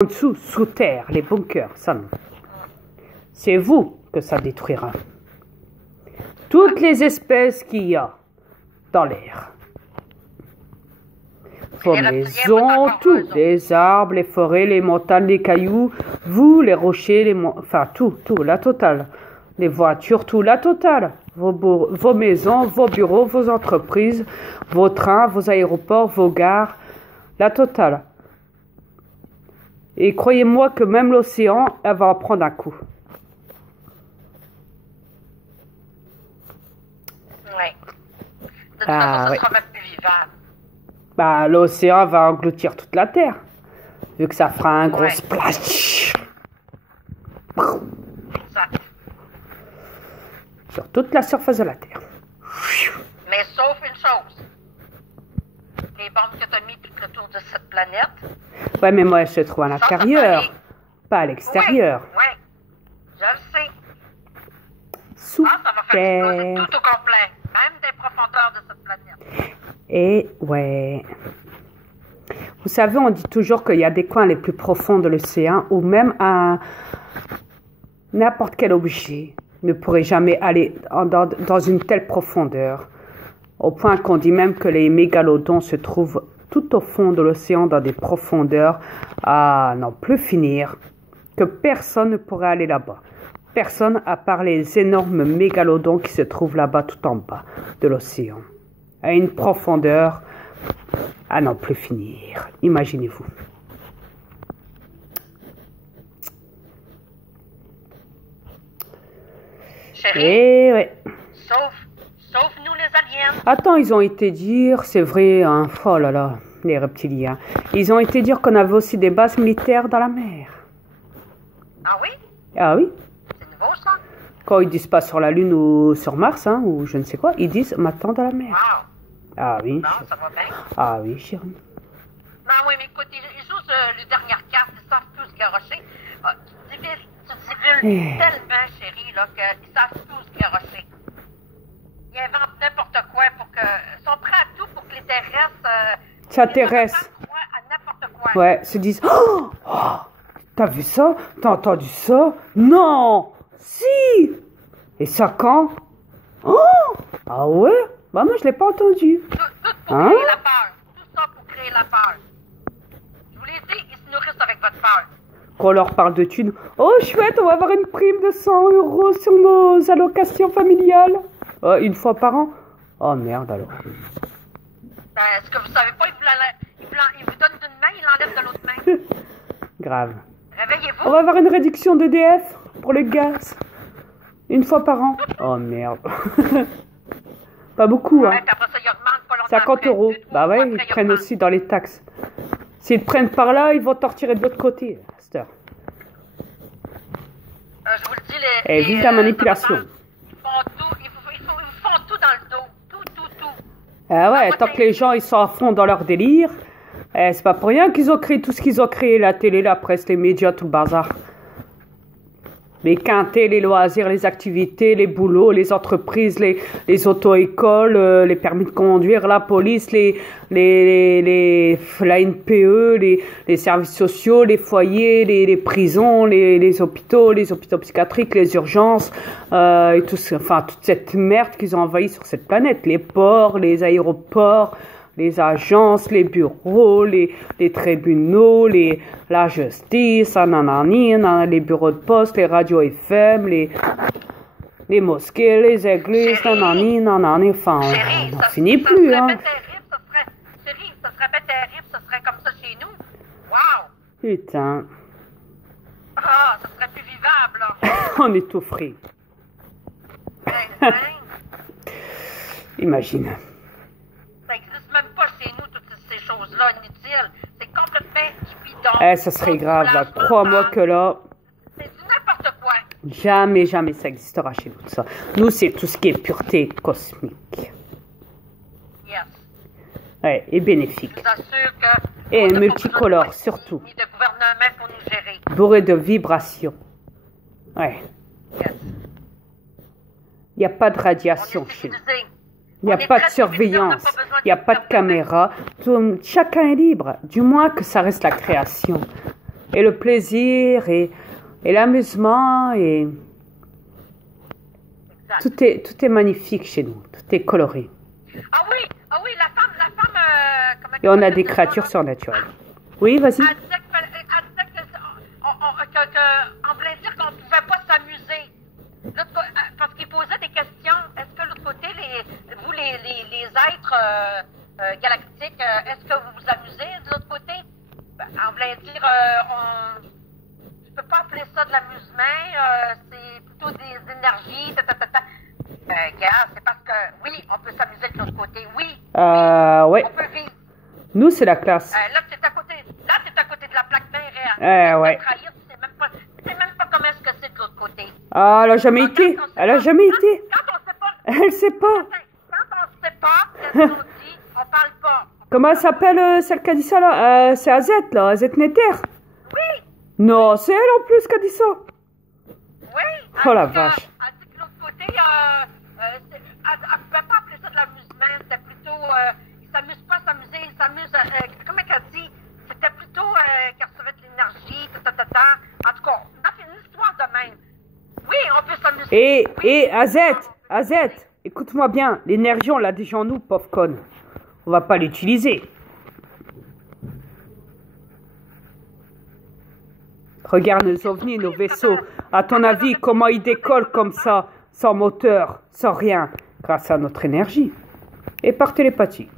En dessous, sous terre, les bunkers, ça non. C'est vous que ça détruira. Toutes les espèces qu'il y a dans l'air. Vos maisons, tout, les arbres, les forêts, les montagnes, les cailloux, vous, les rochers, enfin tout, la totale. Les voitures, tout, la totale. Vos maisons, vos bureaux, vos entreprises, vos trains, vos aéroports, vos gares, la totale. Et croyez-moi que même l'océan, elle va en prendre un coup. Oui. De toute façon, ça sera même plus vivable. Bah, l'océan va engloutir toute la Terre. Vu que ça fera un gros splash. Exact. Sur toute la surface de la Terre. Mais sauf une chose. Les bombes que tu as mis tout le tour de cette planète. Ouais, mais moi, je se trouve à l'intérieur. Pas à l'extérieur. Oui, je le sais. Sous ça va faire exploser terre. tout au complet. Même des profondeurs de cette planète. Et ouais. Vous savez, on dit toujours qu'il y a des coins les plus profonds de l'océan où même n'importe quel objet ne pourrait jamais aller dans une telle profondeur. Au point qu'on dit même que les mégalodons se trouvent tout au fond de l'océan dans des profondeurs à n'en plus finir. Que personne ne pourrait aller là-bas. Personne à part les énormes mégalodons qui se trouvent là-bas tout en bas de l'océan. À une profondeur à n'en plus finir. Imaginez-vous. Chérie, Et ouais. sauf nous les aliens. Attends, ils ont été dire, c'est vrai, hein, oh là là, les reptiliens. Ils ont été dire qu'on avait aussi des bases militaires dans la mer. Ah oui? Ah oui? C'est nouveau ça? Quand ils disent pas sur la Lune ou sur Mars, hein, ou je ne sais quoi, ils disent maintenant dans la mer. Wow. Ah oui. Non, ça va bien. Ah oui, chérie. Non, oui, mais écoute, ils jouent les dernières cartes, ils savent tous garocher. Tu divises tellement, chérie, là, qu'ils savent tous garocher. Ils inventent n'importe quoi pour que... Ils sont prêts à tout pour que les terrestres... S'intéressent. À n'importe quoi. Ouais, se disent, oh, t'as vu ça? T'as entendu ça? Non! Si! Et ça quand? Oh! Ah ouais? Bah moi je l'ai pas entendu. Tout pour créer la peur. Tout ça pour créer la peur. Je vous l'ai dit, ils se nourrissent avec votre peur. Qu'on leur parle de thunes. Oh chouette, on va avoir une prime de 100 € sur nos allocations familiales. Une fois par an. Oh merde alors. Est-ce que vous savez pas, il vous donne d'une main, il l'enlève de l'autre main. Grave. Réveillez-vous. On va avoir une réduction d'EDF pour le gaz. Une fois par an. Oh merde. Pas beaucoup, hein. Ouais, puis après ça, ils augmentent pas longtemps 50 après. €. 2, 3 Bah ouais, mois ils après, prennent augmentent. aussi dans les taxes. S'ils te prennent par là, ils vont t'en retirer de l'autre côté. À cette heure. Je vous le dis, Et vive la manipulation. Ils font tout, ils vous font tout dans le dos. Tout. Ah ouais, tant que les gens ils sont à fond dans leur délire, c'est pas pour rien qu'ils ont créé tout ce qu'ils ont créé, la télé, la presse, les médias, tout le bazar. Les quintés, les loisirs, les activités, les boulots, les entreprises, les auto-écoles, les permis de conduire, la police, la NPE, les services sociaux, les foyers, les prisons, les hôpitaux psychiatriques, les urgences, et tout, enfin, toute cette merde qu'ils ont envahie sur cette planète. Les ports, les aéroports, les agences, les bureaux, les tribunaux, la justice, les bureaux de poste, les radios FM, les mosquées, les églises, enfin, Chérie, on n'en finit plus, hein. Chérie, ça serait pas terrible, ça serait comme ça chez nous. Wow! Putain, Ah, ça serait plus vivable, là. on est tout frit. Imagine. Ça n'existe même pas chez nous, toutes ces choses-là inutiles. C'est complètement bidon. Ça serait grave, là. Crois-moi que là, C'est du n'importe quoi. jamais ça existera chez nous, ça. Nous, c'est tout ce qui est pureté cosmique. Yes. Ouais, et bénéfique. Je vous assure que... Et on n'a pas multicolore, besoin de surtout. Ni de gouvernement pour nous gérer. Bourré de vibrations. Ouais. Yes. Il n'y a pas de On radiation est chez nous. civilisés. Il n'y a On est pas de très civilisés, on n'a surveillance. pas besoin Il n'y a pas de gouvernement. caméra. Chacun est libre. Du moins que ça reste la création. et le plaisir et l'amusement et Exact. tout est magnifique chez nous, tout est coloré. Ah oui, la femme, comment Et on a elle des dit ça, créatures là? surnaturelles. Oui, vas-y. Elle disait on voulait dire qu'on ne pouvait pas s'amuser. Parce qu'il posait des questions. Est-ce que de l'autre côté, les êtres galactiques, est-ce que vous vous amusez de l'autre côté? Ben, on voulait dire, je peux pas appeler ça de l'amusement, c'est plutôt des énergies, gars, c'est parce que, oui, on peut s'amuser de l'autre côté, oui. Ouais. On peut vivre. Nous, c'est la classe. Là, t'es à côté de la plaque bien réelle. Ouais. Trahir, tu sais même pas comment est-ce que c'est de l'autre côté. Ah, elle a jamais été. Elle a jamais été. Quand on sait pas. Elle sait pas. Quand on sait pas, qu'est-ce qu'on dit, on parle pas. Comment elle s'appelle celle qui a dit ça là? C'est Azette là, Azette Netter. Oui, Non, c'est elle en plus qui a dit ça. oui. Oh la Elle dit vache. Elle dit que de l'autre côté, elle ne pouvait pas appeler ça de l'amusement, c'était plutôt, ils s'amusent pas à s'amuser, ils s'amusent, comment qu'elle dit, c'était plutôt qu'elle recevait de l'énergie, En tout cas, c'est une histoire de même. Oui, on peut s'amuser. Et Azette, écoute-moi bien, l'énergie on l'a déjà en nous, pauvre conne. On va pas l'utiliser. Regarde nos ovnis, nos vaisseaux. À ton avis, comment ils décollent comme ça, sans moteur, sans rien, grâce à notre énergie et par télépathie.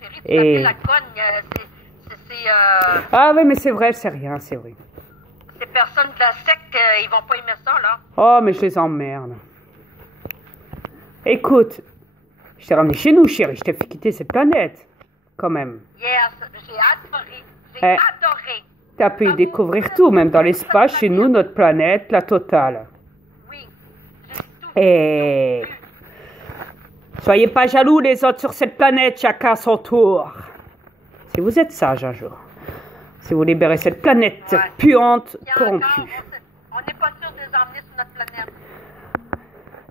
Chérie, tu Et- t'appelles la conne, Ah oui, mais c'est vrai, c'est rien, c'est vrai. ces personnes de la secte, ils vont pas aimer ça, là. Oh, mais je les emmerde. Écoute, je t'ai ramené chez nous, chérie. Je t'ai fait quitter cette planète, quand même. Yes, j'ai adoré. J'ai Eh. adoré. T'as pu y découvrir tout, même dans l'espace, chez nous, notre planète, la totale. Oui, j'ai tout. Et soyez pas jaloux les autres sur cette planète, chacun à son tour. Si vous êtes sage un jour, si vous libérez cette planète Ouais. puante, Il y a encore, corrompue. on n'est pas sûr de les emmener sur notre planète.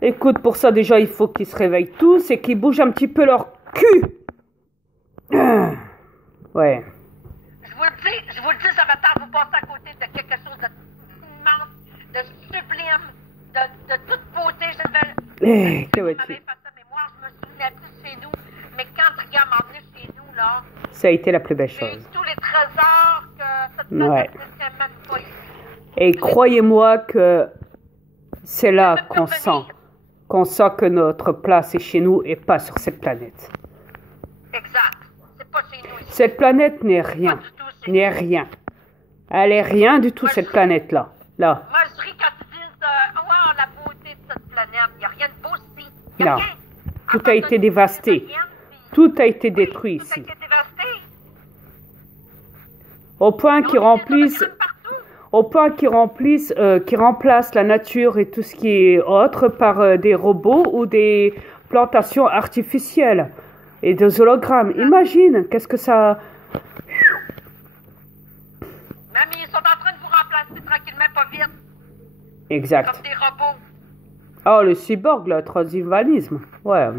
Écoute, pour ça déjà, il faut qu'ils se réveillent tous et qu'ils bougent un petit peu leur cul. Ouais. Je vous le dis, ça m'attend, vous passez à côté de quelque chose d'immense, de sublime, de toute beauté. Que Vous veux-tu? m'avez fait sa mémoire, je me souvenais plus chez nous, mais quand Ria m'a emmené chez nous, là, Ça a été la plus belle j'ai eu chose. tous les trésors que cette Ouais. planète n'était même pas ici. Et croyez-moi que c'est là qu'on sent que notre place est chez nous et pas sur cette planète. Exact. C'est pas chez nous ici. Cette planète n'est rien, Pas du tout, c'est- n'est rien. Elle est rien du tout, cette planète-là. Là. Moi, je ris quand ils disent ouais, la beauté de cette planète. Il n'y a rien de beau ici. Y a Non. rien. Tout À a part été de- dévasté. des aliens, puis- Tout a été Oui, détruit tout a ici. été dévasté. Au point qu'ils remplissent, qui remplacent la nature et tout ce qui est autre par des robots ou des plantations artificielles et des hologrammes. Imagine, qu'est-ce que ça... Même ils sont en train de vous remplacer tranquillement, pas vite, Exact. comme des robots. Oh, le cyborg, le transhumanisme. Ouais,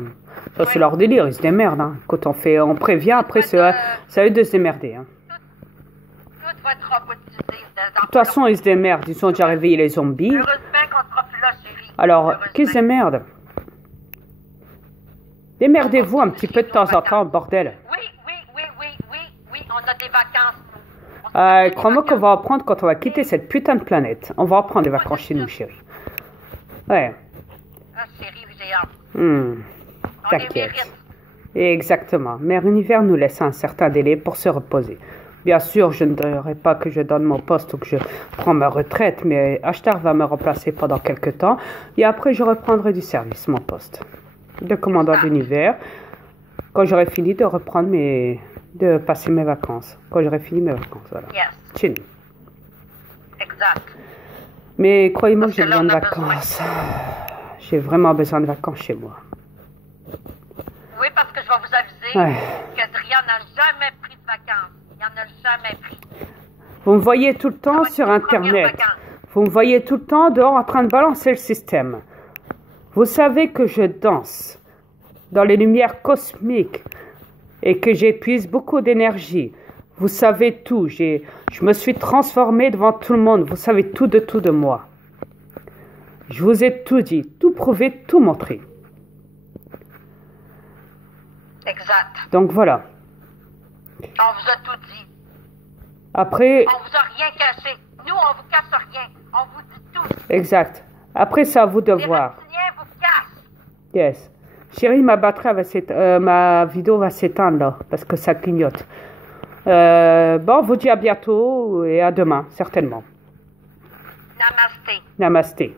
ça c'est Ouais. leur délire, ils se démerdent. Hein. Quand on prévient, après c'est à eux de se démerder. Hein. Tout va être robotisé. De toute façon, ils se démerdent. Ils ont déjà réveillé les zombies. Heureusement qu'on sera plus là, chérie. Alors, Heureusement. qu'ils se démerdent. Démerdez-vous un petit peu de temps en temps, bordel. Oui, on a des vacances. nous. On se fait des Crois-moi qu'on vacances. va reprendre quand on va quitter cette putain de planète. On va reprendre des vacances chez nous, chérie. Ouais. Ah, chérie, j'ai hâte. Hmm, On les T'inquiète. mérite. Exactement. Mère Univers nous laisse un certain délai pour se reposer. Bien sûr, je ne dirais pas que je donne mon poste ou que je prends ma retraite, mais Ashtar va me remplacer pendant quelques temps. Et après, je reprendrai du service, mon poste de commandant d'univers. Quand j'aurai fini de reprendre de passer mes vacances. Quand j'aurai fini mes vacances, voilà. Yes, Chez nous. exact. Mais croyez-moi que Parce j'ai que là, besoin de on a besoin. vacances. J'ai vraiment besoin de vacances chez moi. Oui, parce que je vais vous aviser Ouais. que Dria n'a jamais pris de vacances. Il n'en a jamais pris. Vous me voyez tout le temps Ça va être sur ses premières Internet. vacances. Vous me voyez tout le temps dehors en train de balancer le système. Vous savez que je danse dans les lumières cosmiques et que j'épuise beaucoup d'énergie. Vous savez tout. Je me suis transformée devant tout le monde. Vous savez tout de moi. Je vous ai tout dit, tout prouvé, tout montré. Exact. Donc voilà. On vous a tout dit. Après... On vous a rien caché. Nous, on vous cache rien. On vous dit tout. Exact. Après, c'est à vous de Les voir. reptiliens vous cachent. Yes. Chérie, ma vidéo va s'éteindre là, parce que ça clignote. Bon, on vous dit à bientôt et à demain, certainement. Namasté. Namasté.